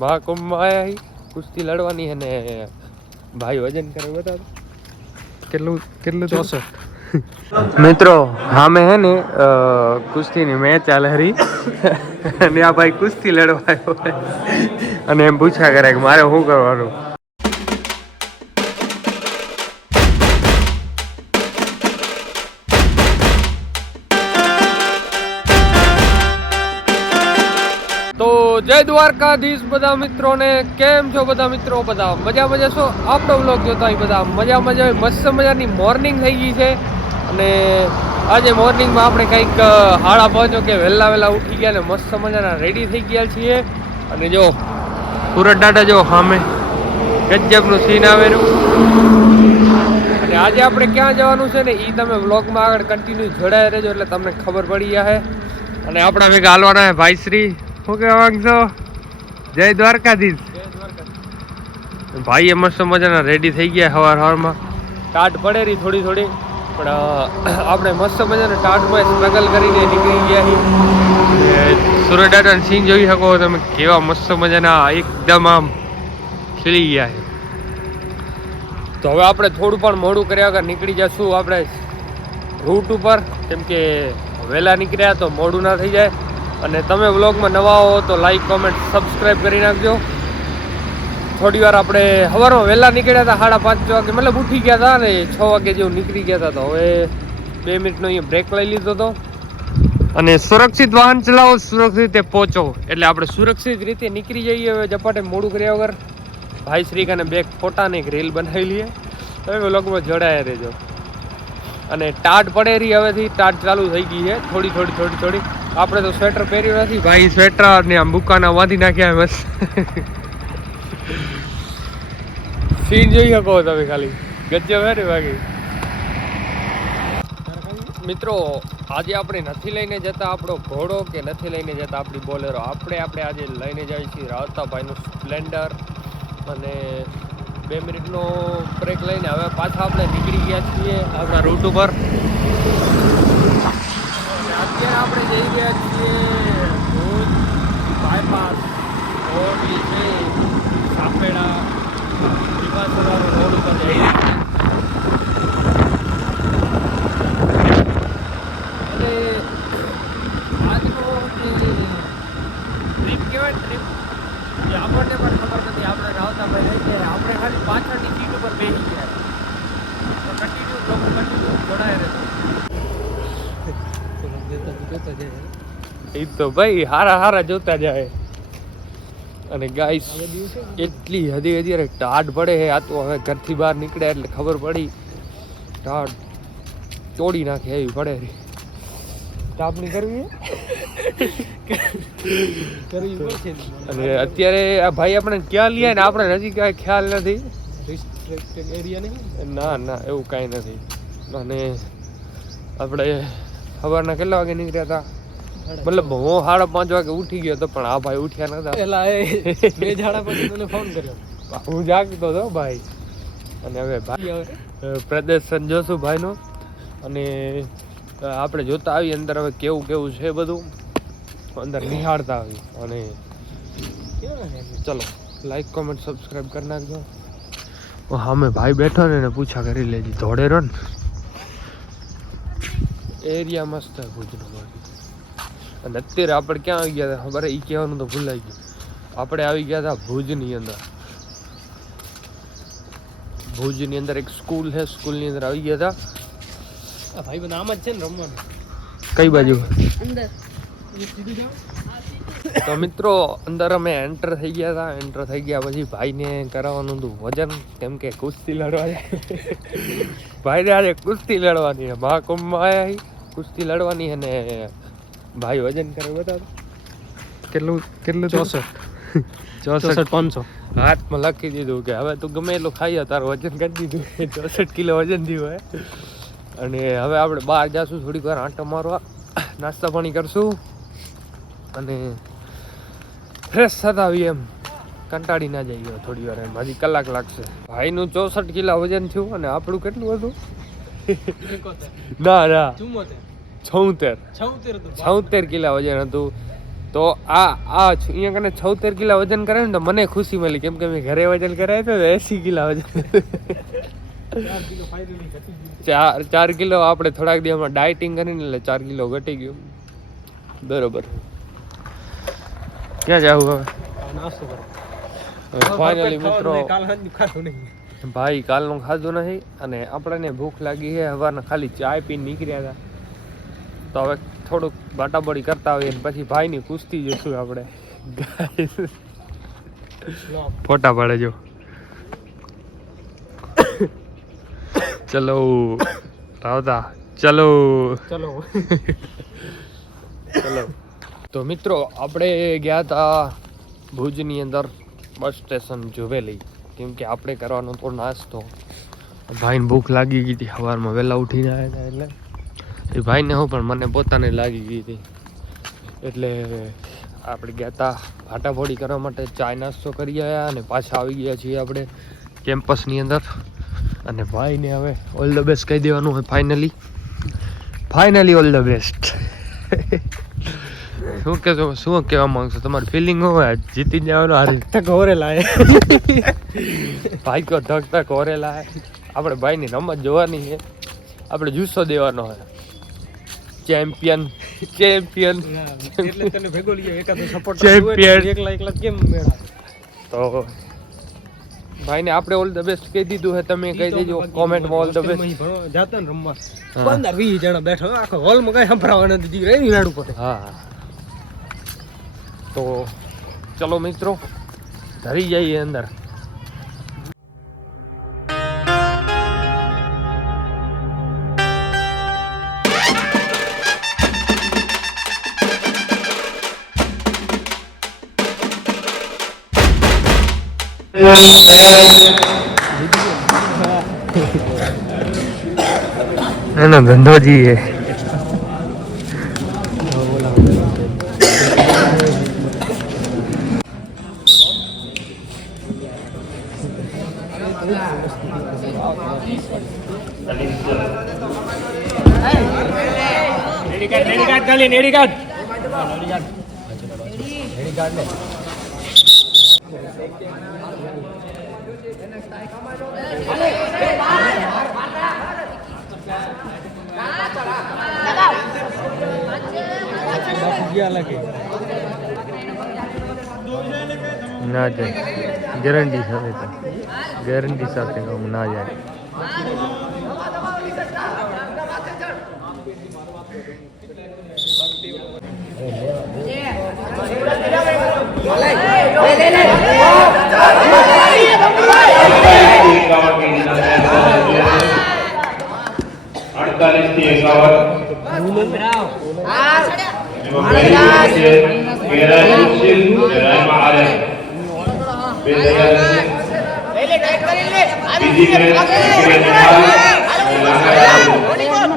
મહાકુંભમાં આવ્યા હી? કુસ્તી લડવાની અને ભાઈ વજન કરે બતાવો કેટલું કેટલું ચોસઠ. મિત્રો હામે હે ને કુસ્તીની મેચ ચાલે હરી. અને આ ભાઈ કુસ્તી લડવા આવ્યો અને એમ પૂછ્યા કરે કે મારે શું કરવાનું? જય દ્વારકાધીશ બધા મિત્રોને. કેમ છો બધા મિત્રો? બધા મજા મજા છો? આપણો બ્લોગ જોતા હોય બધા મજા મજા મસ્ત મજાની મોર્નિંગ થઈ ગઈ છે. અને આજે મોર્નિંગમાં આપણે કંઈક હાડા પહોંચો કે વહેલા વહેલા ઉઠી ગયા ને મસ્ત મજાના રેડી થઈ ગયા છીએ. અને જો, સુરત ડાટા જો સામે ગજબનું સીન આવેલું. અને આજે આપણે ક્યાં જવાનું છે ને એ તમે વ્લોગમાં આગળ કન્ટિન્યુ જોડાયા રહેજો એટલે તમને ખબર પડી જશે અને આપણા ભેગા હાલવાના ભાઈશ્રી. શું કહેવા માંગશો જય દ્વારકાધીશ. ભાઈ મસ્ત મજાના રેડી થઈ ગયા સવાર સવારમાં ટાટ પડે રહી થોડી થોડી પણ આપણે મસ્ત મજાના ટાટમાં સ્ટ્રગલ કરીને નીકળી ગયા ડાટા સીન જોઈ શકો તમે કેવા મસ્ત મજાના એકદમ આમ ખીલી ગયા છે. તો હવે આપણે થોડું પણ મોડું કર્યા વગર નીકળી જશું. આપણે રૂટ ઉપર કેમ કે વહેલા નીકળ્યા તો મોડું ના થઈ જાય. અને તમે વ્લોગમાં નવા હો તો લાઈક કોમેન્ટ સબસ્ક્રાઈબ કરી નાખજો. થોડી વાર આપણે સવારમાં વહેલા નીકળ્યા હતા સાડા પાંચ વાગે, મતલબ ઉઠી ગયા હતા ને છ વાગે જેવું નીકળી ગયા હતા તો હવે બે મિનિટનો અહીંયા બ્રેક લઈ લીધો હતો અને સુરક્ષિત વાહન ચલાવો, સુરક્ષિત રીતે પહોંચો. એટલે આપણે સુરક્ષિત રીતે નીકળી જઈએ, હવે ઝપાટે મોડું કર્યા વગર. ભાઈ શ્રી અને બે ફોટાને એક રીલ બનાવી લઈએ. તમે લોકોમાં જોડાયા રહેજો. અને ટાટ પડે રહી હવેથી ટાટ ચાલુ થઈ ગઈ છે. થોડી થોડી થોડી થોડી. આપણે તો સ્વેટર પહેર્યું નથી. ભાઈ સ્વેટર ને આમ બુકાના વાંધી નાખ્યા બસ. સીન જોઈ શકો તમે ખાલી. ગજ્જબ હે ને બાકી. મિત્રો આજે આપણે નથી લઈને જતા આપણો ઘોડો કે નથી લઈને જતા આપણી બોલેરો. આપણે આપણે આજે લઈને જઈએ છીએ રાવતાભાઈનું સ્પ્લેન્ડર અને બે મિનિટનો બ્રેક લઈને હવે પાછા આપણે નીકળી ગયા છીએ આપણા રૂટ ઉપર. અત્યારે આપણે જઈ રહ્યા છીએ ભુજ બાયપાસ જે છે સાપેડા વિકાસવાળો રોડ ઉપર જઈ રહ્યા છીએ. અને આજનો જે ટ્રીપ કહેવાય ને ટ્રીપ એ આપણને પણ ખબર નથી આપણે રાવતા ભાઈ રહી ગયા આપણે ખાલી પાછળની સીટ ઉપર બેસી ગયા તો કન્ટિન્યુ લોકો કન્ટિન્યુ જોડાય રહેતો એ તો ભાઈ હારા હારા જોતા જાય. અને ગાઈસ એટલી હદી હદી ટાઢ પડે છે. આ તો હવે ઘરથી બહાર નીકળ્યા એટલે ખબર પડી. ટાઢ તોડી નાખે એવી પડે રે તાપણી કરવી અને અત્યારે આ ભાઈ આપણે ક્યાં લઈએ ને આપણે હજી કાંઈ ખ્યાલ નથી. ના ના એવું કાંઈ નથી. અને આપણે સવારના કેટલા વાગે નીકળ્યા હતા મતલબ હું સાડા પાંચ વાગે ઉઠી ગયો હતો પણ આ ભાઈ ઉઠ્યા નતા. બે જાડા પછી તને ફોન કર્યો. હું જાગતો હતો ભાઈ. અને હવે ભાઈ પ્રદર્શન જોશું ભાઈનું. અને આપણે જોતા આવીએ અંદર હવે કેવું કેવું છે બધું. અંદર નિહાળતા આવી અને ચલો લાઈક કોમેન્ટ સબસ્ક્રાઈબ કરી નાખજો. સામે ભાઈ બેઠો ને એને પૂછા કરી લેજી. ધોડે રહો ને. એરિયા મસ્ત છે ભુજનો બાકી અને અત્યારે આપણે ક્યાં આવી ગયા હતા? ખબર એ કહેવાનું તો ભૂલાઈ ગયું. આપણે આવી ગયા હતા ભુજની અંદર. ભુજની અંદર એક સ્કૂલ છે સ્કૂલની અંદર આવી ગયા હતા. ભાઈ બધા આમ જ છે ને રમવાનું. કઈ બાજુ? અંદર. તો મિત્રો અંદર અમે એન્ટર થઈ ગયા હતા. એન્ટર થઈ ગયા પછી ભાઈને કરાવવાનું હતું વજન. કેમ કે કુસ્તી લડવા ભાઈને આજે કુસ્તી લડવાની છે. મહાકુંભમાં આવ્યા. કુસ્તી લડવાની અને ભાઈ વજન કરે બતાવો કેટલું કેટલું ચોસઠ. ચોસઠ. પાંચસો. હાથમાં લખી દીધું કે હવે તું ગમે એટલું ખાઈ તારું વજન કરી દીધું. ચોસઠ કિલો વજન થયું હે. અને હવે આપણે બહાર જઈશું થોડીક વાર આંટો મારવા. નાસ્તા પાણી કરશું. અને ફ્રેશ થતા આવીએ એમ. કંટાળી ના જઈએ થોડી વાર એમ. હજી કલાક લાગશે. ભાઈનું ચોસઠ કિલો વજન થયું અને આપણું કેટલું હતું? ના ના. છોતેર. છોતેર કિલો વજન હતું. તો આ આ અહીંયા કને છોતેર કિલો વજન કરે ને તો મને ખુશી મળી. કેમ કે મેં ઘરે વજન કરાય તો એસી કિલા વજન. ચાર ચાર કિલો આપણે થોડાક દિવસમાં ડાયટિંગ કરીને એટલે ચાર કિલો ઘટી ગયું. બરોબર. ક્યાં જાવું હવે? ફાઇનલી મિત્રો. કાલ ખાધું નહીં. ભાઈ કાલનું ખાધું નથી અને આપણને ભૂખ લાગી છે. સવારના ખાલી ચાય પીને નીકળ્યા હતા. તો હવે થોડુંક બાટાબોડી કરતા હોઈએ ને પછી ભાઈની કુસ્તી જોઈશું આપણે. ફોટા પાડે જો ચલો. રાવતા ચલો. ચલો. ચલો. તો મિત્રો આપણે ગયા હતા ભુજની અંદર. બસ સ્ટેશન જોવેલી. કેમ કે આપણે કરવાનો તો નાસ્તો. ભાઈને ભૂખ લાગી ગઈ હતી, સવારમાં વહેલા ઉઠીને આવ્યા હતા એટલે. એ ભાઈને હું, પણ મને પોતાને લાગી ગઈ હતી. એટલે આપણે ગયા હતા ભાટાભોડી કરવા માટે ચાય નાસ્તો કરી આવ્યા અને પાછા આવી ગયા છીએ આપણે કેમ્પસની અંદર. અને ભાઈને હવે ઓલ ધ બેસ્ટ કહી દેવાનું હોય finally finally all the best શું કે શું કહેવા માંગશો? તમારી ફિલિંગ હોય? જીતી જવાનો હારી. ધક હોરે ભાઈ કો ધક ધક ઓરેલા. આપણે ભાઈની રમત જોવાની છે. આપણે જુસ્સો દેવાનો હોય ચેમ્પિયન ચેમ્પિયન. એટલે તને ભેગો લઈ. એકાદો support એકલા એકલા કેમ તો ભાઈને આપણે ઓલ ધ બેસ્ટ કહી દીધું હે તમે કહી દેજો કોમેન્ટમાં ઓલ ધ બેસ્ટ જાતા ને રમવા. હા. પંદર વીસ જણા બેઠો આખો હોલમાં કઈ સંભળાવા નથી દીકરા એની રાડ ઉપર. હા. તો ચલો મિત્રો ધરી જઈએ અંદર એનો ધંધો જી એ નેડી લાગે ના જાય. ગેરંટી સાથે ગેરંટી સાથે ના જાય.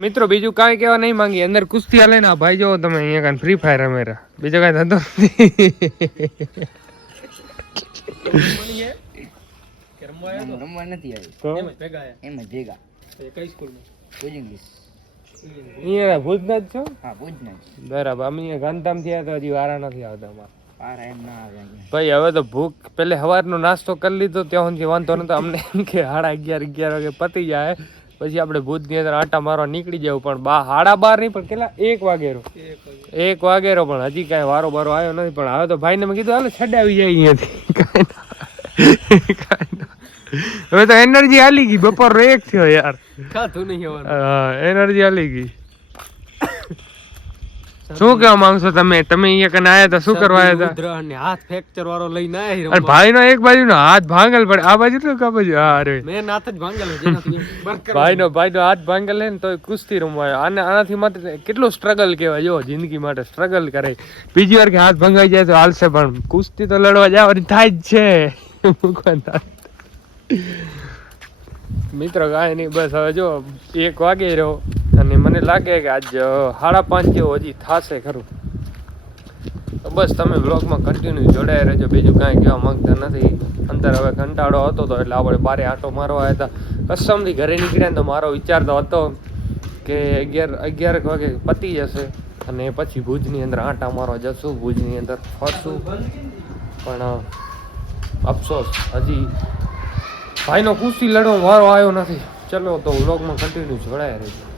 મિત્રો બીજું કાંઈ કહેવા નહીં માંગી અંદર કુસ્તી હાલે ને આ ભાઈ જો તમે અહીંયા કાંઈ ફ્રી ફાયર અમે બીજો કાંઈ ધંધો નથી. રમવા આવ્યો તો? નથી આવી. એમ જ ભેગા. એમ જ ભેગા. કઈ સ્કૂલમાં ઇંગ્લિશ અહીંયા ભુજના જ છો? હા ભુજના જ. બરાબર અમે અહીંયા ગાંધીધામ થયા તો હજી વારા નથી આવતા અમારે. ભાઈ હવે તો ભૂખ પેલે સવારનો નાસ્તો કરી લીધો ત્યાં સુધી વાંધો નતો. અમને એમ કે સાડા અગિયાર અગિયાર વાગે પતી જાય. પછી આપણે ભૂતની અંદર આટા મારવા નીકળી જવું પણ બા સાડા બાર નહીં પણ કેટલા? એક વાગેરો. એક વાગે. એક વાગેરો પણ હજી કાંઈ વારો બારો આવ્યો નથી. પણ હવે તો ભાઈને મેં કીધું હાલો છડાવી જાય અહીંયાથી. કાંઈ ના કાંઈ ના હવે તો એનર્જી હાલી ગઈ. બપોર એક થયો યાર. ખાતું નહીં હવારનું. એનર્જી હાલી ગઈ. શું કેવા માંગશો તમે? તમે અહીંયા કને આયા હતા? શું કરવા આયા હતા? ને હાથ ફ્રેક્ચર વાળો લઈને આયા અને ભાઈનો ભાઈ નો એક બાજુ નો હાથ ભાંગલ પડે. આ બાજુ તો કા બાજુ? હા અરે. મેં નાથ જ ભાંગલ ભાઈનો બરકરાર ભાઈ નો ભાઈ નો હાથ ભાંગલ લે ને તો કુસ્તી રમવાયો આને આનાથી માટે કેટલું સ્ટ્રગલ કહેવાય. જો જિંદગી માટે સ્ટ્રગલ કરે. બીજી વાર કે હાથ ભંગાઈ જાય તો હાલશે પણ. કુસ્તી તો લડવા જવાની થાય જ છે. મૂકવાના. મિત્રો, કાંઈ નહીં, બસ હવે જો એક વાગે રહ્યો અને મને લાગે કે આજ સાડા પાંચ જેવો હજી થશે ખરું. બસ તમે બ્લોગમાં કન્ટિન્યુ જોડાઈ રહેજો. બીજું કાંઈ કહેવા માંગતા નથી. અંદર હવે કંટાળો હતો તો એટલે આપણે બારે આંટો મારવા હતા. કસમથી ઘરે નીકળ્યા તો મારો વિચાર તો હતો કે અગિયાર અગિયાર વાગે પતી જશે અને પછી ભુજની અંદર આંટા મારવા જશું, ભુજની અંદર ફરશું. પણ અફસોસ, હજી ભાઈનો કુસ્તી લડવા વારો આવ્યો નથી. ચલો તો વ્લોગમાં કન્ટિન્યુ જોડાયા રહેજો.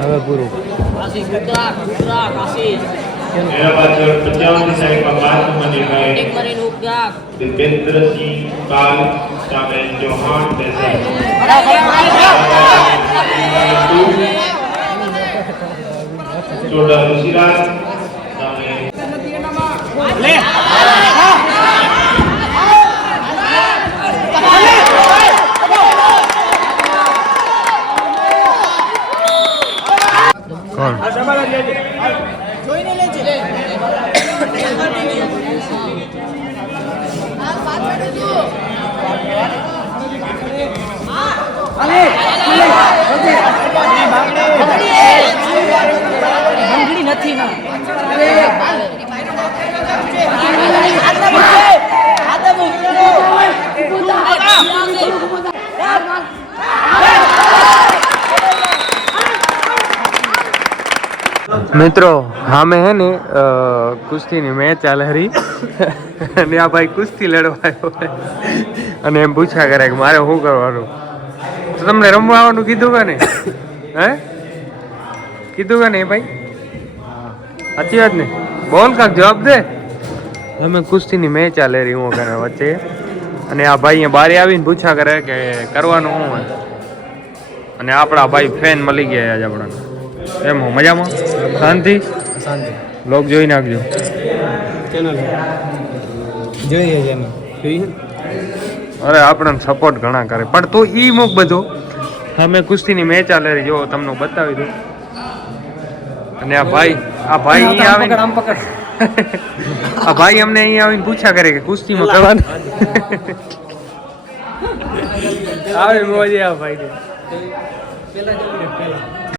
હવે પૂરું. એના પાછળ પંચાવનની સાઈડમાં પાંચ મંદિર દીપેન્દ્રસિંહ પાલ સામે ચૌહાણ દેસાઈ ચોડા ઋષિરાજ. મિત્રો, હામે હે ને કુસ્તીની મેચ ચાલે હરી. અને આ ભાઈ કુસ્તી લડવા અને એમ પૂછ્યા કરે કે મારે શું કરવાનું? તો તમને રમવા આવવાનું કીધું કે ને હે? કીધું કે નહીં ભાઈ? સાચી વાત ને? બોલ કાક જવાબ દે. અમે કુસ્તીની મેચ ચાલે રહી હું કરે વચ્ચે. અને આ ભાઈ બારે આવીને પૂછ્યા કરે કે કરવાનું શું અને આપણા ભાઈ ફેન મળી ગયા આજે આપણાને. એમ હો મજામાં? શાંતિ? શાંતિ. લોક જોઈ નાખજો. ચેનલ જોઈએ ચેનલ અરે આપણને સપોર્ટ ઘણા કરે. પણ તું ઈ મૂક બધું. અમે કુસ્તીની મેચ ચાલે રહી જો તમને બતાવી દઉં. અને આ ભાઈ આ ભાઈ અહીંયા આમ પકડ આમ પકડ. આ ભાઈ અમને અહીંયા આવીને પૂછ્યા કરે કે કુસ્તીમાં કરવાનું? આવે મોજે આ ભાઈ.